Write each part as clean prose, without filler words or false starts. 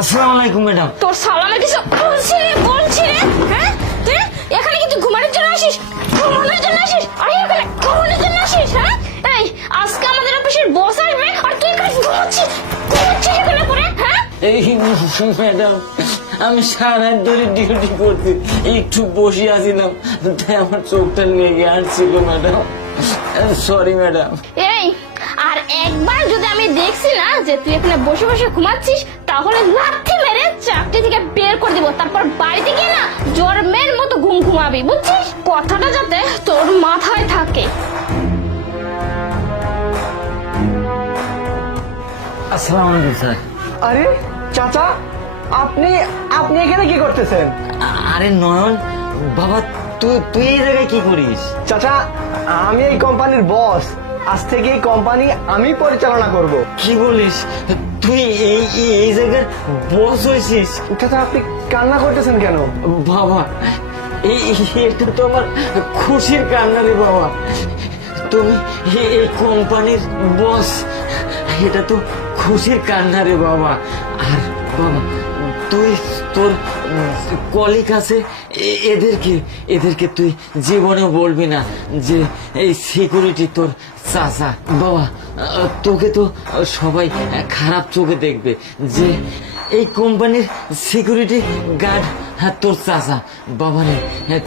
আসসালামু আলাইকুম ম্যাডাম। তোর সালামে কিছু বলছি রে হ্যাঁ? তুই এখানে কিন্তু ঘুমানোর জন্য আসিস? ঘুমানোর জন্য আসিস? আরে এখানে ঘুমানোর জন্য আসিস? হ্যাঁ, এই আজকে আমাদের অফিসের বস আসবে আর তুই এখানে ঘুমাচ্ছিস এখানে পড়ে? হ্যাঁ, এই ম্যাডাম, আমি সারা ধরে ডিউটি করতে একটু বসে আছিলাম, তাই আমার চোখটা লেগে আসছিল ম্যাডাম। Sorry madam. এই আর একবার যদি আমি দেখছি না যে তুই এখানে বসে বসে ঘুমাচ্ছিস, তাহলে লাথি মেরে চাকরি থেকে বের করে দিব। তারপর বাড়িতে গিয়ে না জন্মের মতো ঘুমাবি, বুঝছিস? কথাটা যাতে তোর মাথায় থাকে। আসসালামু আলাইকুম স্যার। আরে চাচা, আপনি আপনি এখানে কি করতেছেন? আরে নয়ন বাবা, তুই এই জায়গায় কি করিস? চাচা, আমি এই কোম্পানির বস। আজ থেকে এই কোম্পানি আমি পরিচালনা করব। কি বলিস? তুই এই জায়গার বস হয়েছিস? চাচা, আপনি কান্না করতেছেন কেন? বাবা, এটা তো আমার খুশির কান্না রে বাবা। তুমি এই কোম্পানির বস, এটা তো খুশির কান্না রে বাবা। আর বাবা, তুই তোর কলিগ আছে, এদেরকে তুই জীবনে বলবি না যে এই সিকিউরিটি তোর চাচা। বাবা, তোকে তো সবাই খারাপ চোখে দেখবে যে এই কোম্পানির সিকিউরিটি গার্ড তোর চাচা। বাবা রে,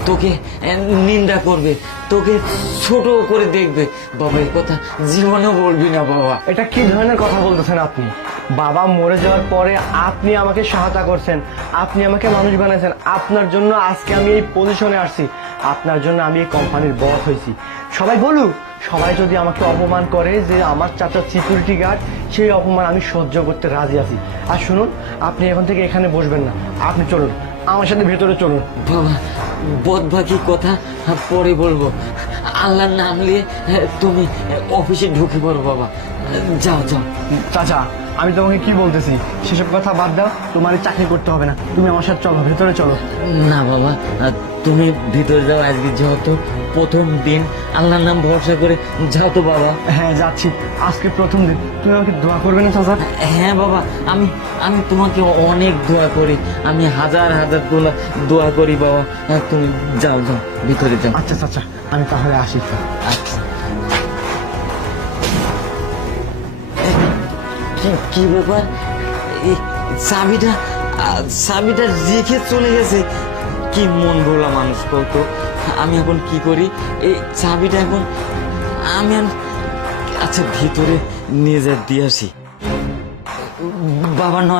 তোকে নিন্দা করবে, তোকে ছোট করে দেখবে। বাবা, এই কথা জীবনে বলবি না বাবা। এটা কি ধরনের কথা বলতেছেন আপনি? বাবা মরে যাওয়ার পরে আপনি আমাকে সহায়তা করছেন, আপনি আমাকে মানুষ বানাইছেন। আপনার জন্য আজকে আমি এই পজিশনে আসছি, আপনার জন্য আমি এই কোম্পানির বস হয়েছি। সবাই বলুক, সবাই যদি আমাকে অপমান করে যে আমার চাচা সিকিউরিটি গার্ড, সেই অপমান আমি সহ্য করতে রাজি আছি। আর শুনুন, আপনি এখন থেকে এখানে বসবেন না, আপনি চলুন আমার সাথে ভেতরে চলুন। বাবা, বদবাকি কথা পরে বলবো। আল্লাহর নাম নিয়ে তুমি অফিসে ঢুকে পড়ো বাবা। যাও যাও। চাচা, আমি তোমাকে কি বলতেছি সেসব কথা বাদ দাও, তোমার এই চাকরি করতে হবে না, তুমি আমার সাথে চলো, ভেতরে চলো। না বাবা, তুমি ভিতরে যাও। আজকে যেহেতু প্রথম দিন, আল্লাহর নাম ভরসা করে যাও তো বাবা। হ্যাঁ যাচ্ছি, আজকে প্রথম দিন, তুমি আমাকে দোয়া করবে না চাচা? হ্যাঁ বাবা, আমি তোমাকে অনেক দোয়া করি, আমি হাজার হাজার দোয়া করি বাবা। তুমি যাও যাও, ভিতরে যাও। আচ্ছা চাচা, আমি তাহলে আসি। আচ্ছা। কি ব্যাপার? এই চাবিটা রেখে চলে গেছে। কি মন ভোলা মানুষ কত। আমি এখন কি করি? এই চাবিটা এখন আমি আচ্ছা ভিতরে নিয়ে যা দিয়ে আসি। বাবা নয়